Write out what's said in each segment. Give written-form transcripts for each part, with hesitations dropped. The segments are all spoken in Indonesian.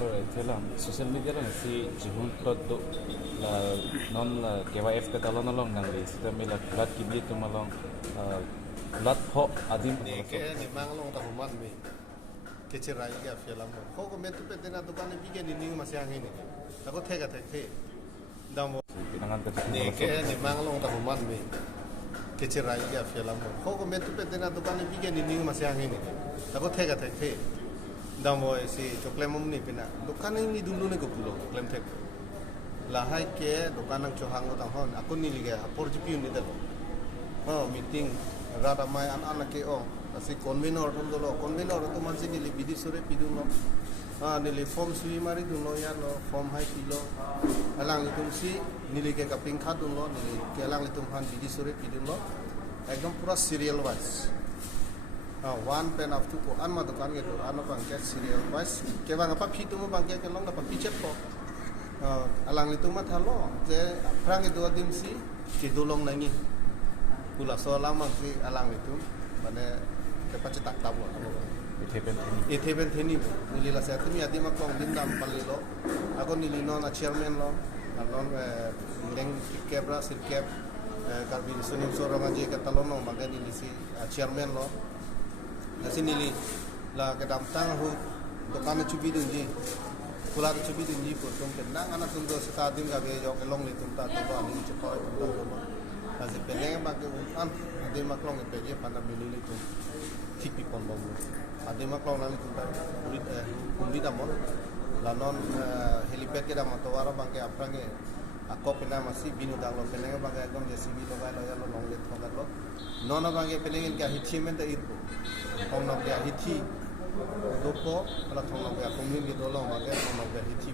Sorry, telam social media lang si Jihun plot do la non la KYF ka talon long nang li sita mi la plat kibli tu malong plat ho adim Ni ke ni manglong ta human mi ke chirai ga fialam ho ko metu pe dena dukan ni bige ni masih angin ni ako thega the damo pinangan ka ni ke ni manglong ta human mi ke chirai ga fialam ho ko metu pe dena dukan ni bige ni masih angin ni ako thega the damo si choklem ni pina dukan ni dulu ni ko pulo choklem the lahai ke dukan ang chohang ko tang hon ako ni liga porjipi ni dalo meeting rata mai anak ke asi convenor tum dolo convenor to mansi ni li bidisore piduno ni li form sui mari duno ya no form hai pilo alang li tum si ni li ke kaping khat duno ni ke alang li tum han bidisore piduno ekdom pura serial wise one pen up to ko anma dukan ke do ano bang ke serial wise ke bang apa phi tum bang ke long dapat pichet ko alang li tum mathalo je prang ke do dim si ke dolong nangi pula soalam si alang itu mana dapat cetak tabu itheben theni nili la satu mi adi makong dindam palilo ako nili non chairman lo alon leng kebra sirkep karbi sunim sorong aje ka talono magani nili si chairman lo nasi nili la kedam tang hu dokane chubi dunji pula chubi dunji ko tum kendang anak tum do setadim ga be jo kelong li tum ta to ba ni cepoy tum ta to Kasi pengen bagi umpan, ada maklong yang pergi pada milih itu tipi konbong. Ada maklong nanti kita kulit damon, lanon helipad kita matawara bangke aprange, aku pernah masih binu dalo pengen bangke agam JCB logai loya lo nonglet hogar lo, nona bangke pengen kia hiti menta irpo, kong nong kia hiti dopo, kalau kong nong kia kumin gitu lo bangke kong nong kia hiti,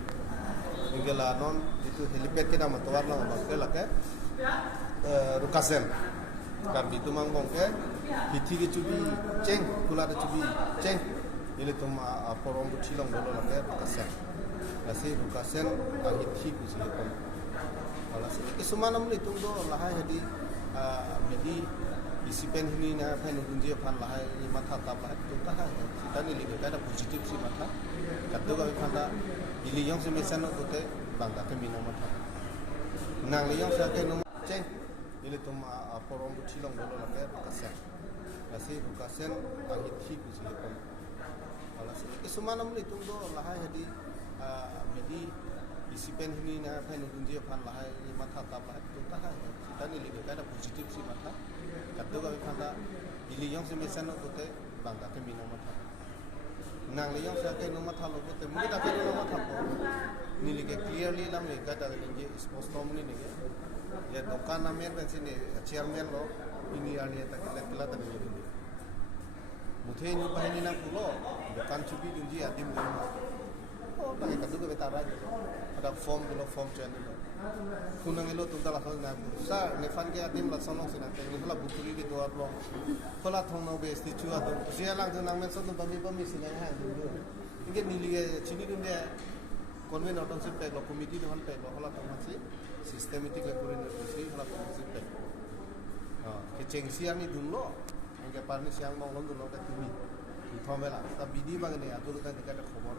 hingga lanon itu helipad kita matawara lo bangke lake. Rukasen karbi tu manggong ke hiti ke cubi ceng kula ada cubi ceng ini tu porong bucilong dulu lah ke rukasen nasi rukasen hiti ku sih pun kalau sih semua nama itu do lahai hadi bidi disipen ini na apa yang tunjuk pan lahai mata tab lahai tu tahai kita ni lihat ada positif sih mata kado kami pada ili yang semesan tu te bangga ke minum mata nang liang saya ke nomor ceng ini tu porong bucilong dulu lah ke rukasen nasi rukasen hiti ku sih pun kalau sih semua nama itu do lahai hadi bidi disipen ini na apa yang tunjuk pan lahai mata tab lahai tu tahai kita ni lihat ada positif sih mata kado kami pada ili yang semesan tu te bangga ke minum mata nang liang saya ke nomor thalo tu te mungkin tak ke nomor thalo ni lihat clearly lam lihat ada ni expose tom ni ya dokan namer kan sini chairman lo ini ali tak kela tak ni muthe ni bahini na pulo dokan chubi dunji adim ni tak kadu ke betara ada form dulu form channel kunang elo tu dalam hal na sa ne fan ke adim la sonong sina ke ni la bukuri ke doar lo kola thong no be statue ado sia lang tu nang men so tu bami sina ha dulu ini ni liye chini dunde konven autonship pe lo committee de han pe lo hola thong si systematic le kurin si hola thong si pe ke chengsia ni dunlo angke parni siang mong lon dunlo ka tumi thomela ta bidi bang ne adul ta dikata khobor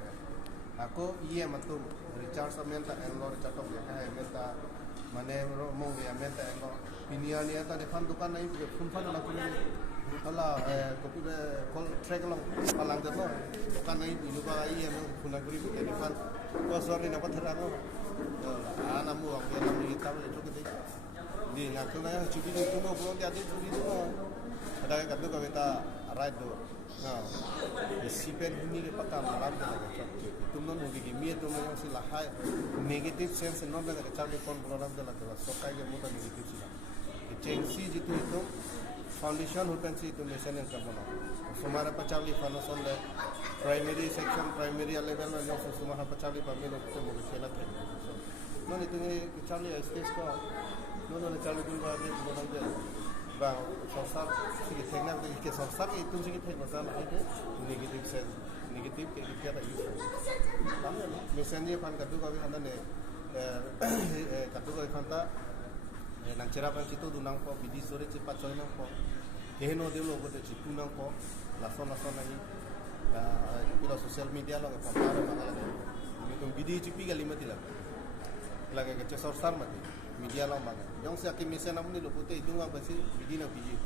aku iya matum recharge amenta enlo recharge of ha menta mane mong ya menta enlo piniani ata defan dukan nai phun fan na kun hala kopi kol track long palang de dukan nai binu ba iya no phuna guri ke defan ko sorry na pathara no anamu ang ya namu ita itu ke di ngaku na chubi tu no bro dia chubi tu ada ka du ka beta right do sipen ini ke pakam malam de तुम लोग होगी कि मैं तो मेरे से लहाय negative sense not ना के चार्ट कौन प्रोग्राम दे लगता है सोकाई के मोटा नेगेटिव सिला चेंसी जितु तो फाउंडेशन होटन से तो मिशन है सब बना सुमारा 50 फाउंडेशन है प्राइमरी सेक्शन प्राइमरी लेवल में जो सुमारा 50 पर में तो मुझे खेला थे नो नहीं तो चार्ली स्टेज को नो चार्ली कुल का भी बना दे बा संसार से देखना के संसार के तुम से के थे मसाला है negative sense negatif ke kita tak use. Kami misalnya pan kadu kami handa ne kadu kami handa nang cerah pan situ dunang po bidi sore cepat coy nang po kehno delo bote cipu nang po lason nai pila social media lo ke pamara mangala video cupi kali mati lah lagi ke sosar mati media lah mana yang saya kimisen namun ni lo putih hidung apa sih video nak video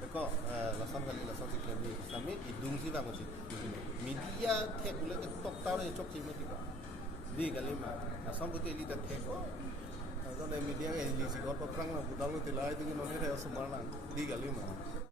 Eko lasan kali lasan si kami kami hidung sih bang masih media tek boleh ke tok tahu ni cok sih mati kok di kali mah lasan putih lihat tek kok kalau media yang di sini kau perang lah budal tu tilai tu ni nolnya ada semua lah di kali mah